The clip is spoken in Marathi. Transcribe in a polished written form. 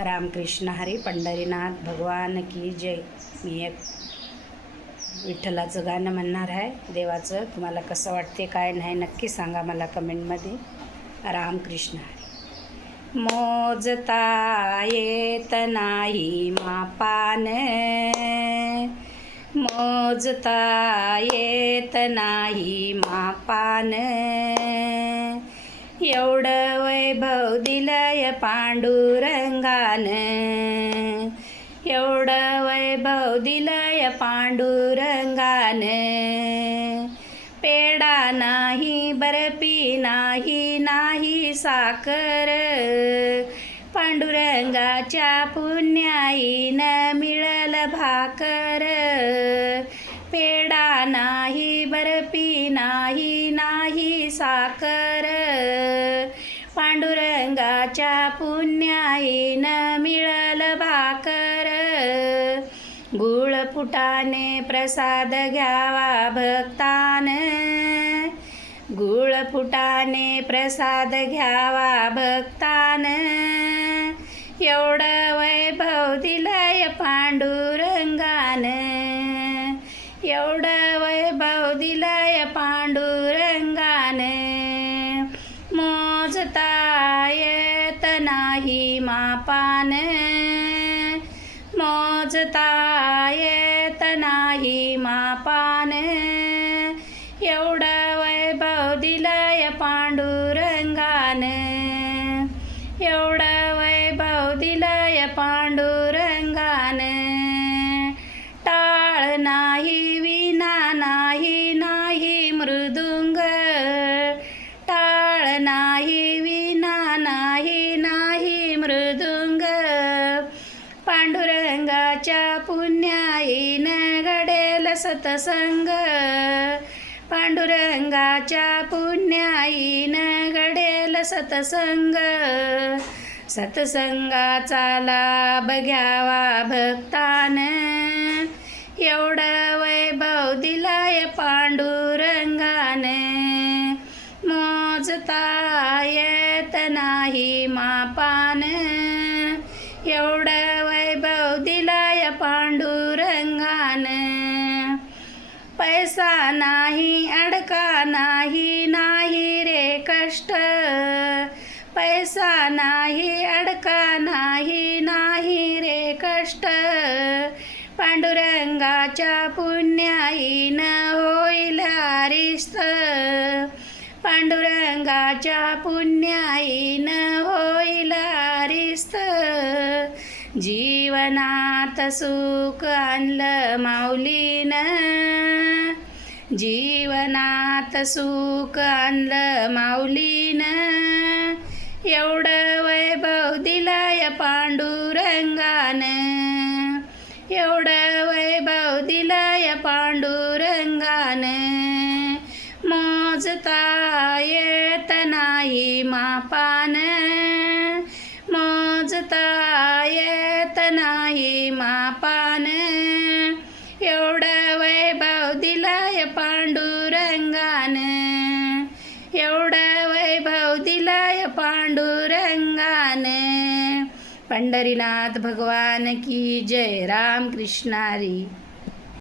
रामकृष्ण हरी. पंढरीनाथ भगवान की जय. मी एक विठ्ठलाचं गाणं म्हणणार आहे, देवाचं. तुम्हाला कसं वाटते काय नाही नक्की सांगा मला कमेंटमध्ये. रामकृष्ण हरी. मोजता येत नाही मापान, मोजता येत नाही मापान, एवढं वैभव दिलंय पांडुरंगान, एवढं वैभव दिलंय पांडुरंगान. पेढा नाही, बर्फी नाही, नाही साखर, पांडुरंगाच्या पुण्याईनं मिळल भाकर. पेढा नाही, बर्फी नाही, नाही साखर, पांडुरंगाच्या पुण्याईनं मिळल भाकर. गुळफुटाने प्रसाद घ्यावा भक्तान, गुळफुटाने प्रसाद घ्यावा भक्तान, एवढं वैभव दिलंय पांडुरंगान, एवढं वैभव दिलंय पांडुरंगान. मोजता येत नाही मापान, मोजता येत नाही मापान, एवढं वैभव दिलंय पांडुरंगान, एवढं वैभव दिलंय पांडुरंगान. टाळ नाही, विणा नाही, नाही मृदुंग, टाळ नाही, विणा नाही, नाही मृदुंग, पांडुरंगाच्या पुण्याईनं घडेल सतसंग, पांडुरंगाच्या पुण्याईनं घडेल सतसंग. सतसंगाचा लाभ घ्यावा भक्तान, एवढं वैभव दिलंय पांडुरंगान. मोजता येत नाही मापान, एवढं वैभव दिलंय पांडुरंगान. पैसा नाही, अडका नाही, नाही रे कष्ट, पैसा नाही, अडका नाही, नाही रे कष्ट, पांडुरंगाच्या पुण्याईनं होईल हरिस्त, पांडुरंगाच्या पुण्याईनं होईल हरिस्त. जीवनात सुख आणलं माऊलीनं, जीवनात सुख आणलं माऊलीनं, एवढं वैभव दिलंय पांडुरंगान, एवढं वैभव दिलंय पांडुरंगान. मोजता येत नाही मापान, मोजता येत नाही मापान, एवढं वैभव दिलंय पांडुरंगान, एवढं वैभव दिलंय पांडुरंगान. पंढरीनाथ भगवान की जय. रामकृष्ण हरी.